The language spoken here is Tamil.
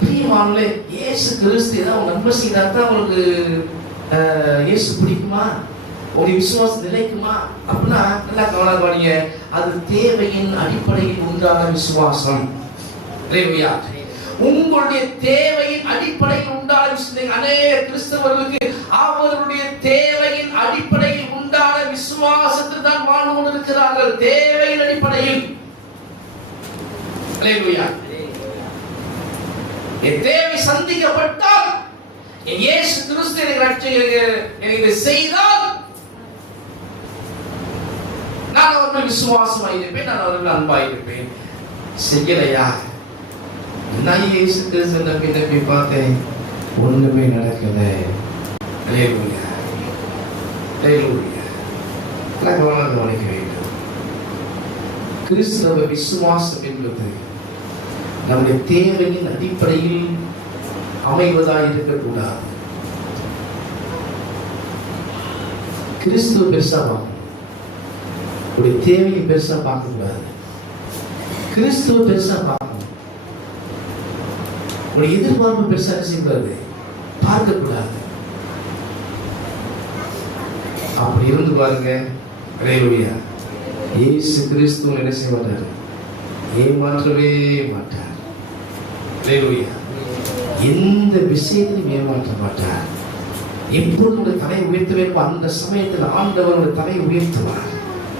பிரியமானவர்களே, இயேசு கிறிஸ்து ஏதாவது நன்மை செய்தாதான் உங்களுக்கு இயேசு பிடிக்குமா? உங்களுடைய விசுவாசம் நிலைக்குமா? அப்படின்னா நல்லா கவனிங்க. அது தேவையின் அடிப்படையில் உண்டான விசுவாசம். அல்லேலூயா. உங்களுடைய தேவையின் அடிப்படையில் உண்டான விசுவாசம். அநேக கிறிஸ்தவர்களுக்கு அவர்களுடைய தேவையின் அடிப்படையில் உண்டான விசுவாசத்தில் தான் வாழ்ந்து கொண்டிருக்கிறார்கள். தேவையின் அடிப்படையில். அல்லேலூயா. என் தேவை சந்திக்கப்பட்டால், இயேசு கிறிஸ்து எனக்கு செய்தால் நான் அவர்கள் விசுவாசமாக இருப்பேன், நான் அவர்கள் அன்பாக இருப்பேன். செய்யலையா? நான் இயேசு கிறிஸ்து நம்பி பார்த்தேன், ஒண்ணுமே நடக்கல. அல்லேலூயா. அல்லேலூயா. கவனிக்க வேண்டும். கிறிஸ்தவ விசுவாசம் என்பது நம்முடைய தேவையின் அடிப்படையில் அமைவதாக இருக்கக்கூடாது. கிறிஸ்துவ பெருசா பார்க்கணும், உடைய தேவையை பெருசா பார்க்க கூடாது. கிறிஸ்துவ பெருசா பார்க்கணும், உடைய எதிர்பார்ப்பு பெருசா செய்வது பார்க்க கூடாது. அப்படி இருந்து பாருங்க. அல்லேலூயா. இயேசு கிறிஸ்து என்ன செய்ய மாட்டாரு? ஏமாற்றவே மாட்டார். அல்லேலூயா. எந்த விஷயத்திலும் ஏமாற்ற மாட்டார். எப்பொழுது உடைய தலையை உயர்த்த வேண்டும் அந்த சமயத்தில் ஆண்டவர் உடைய தலையை உயர்த்துவார்.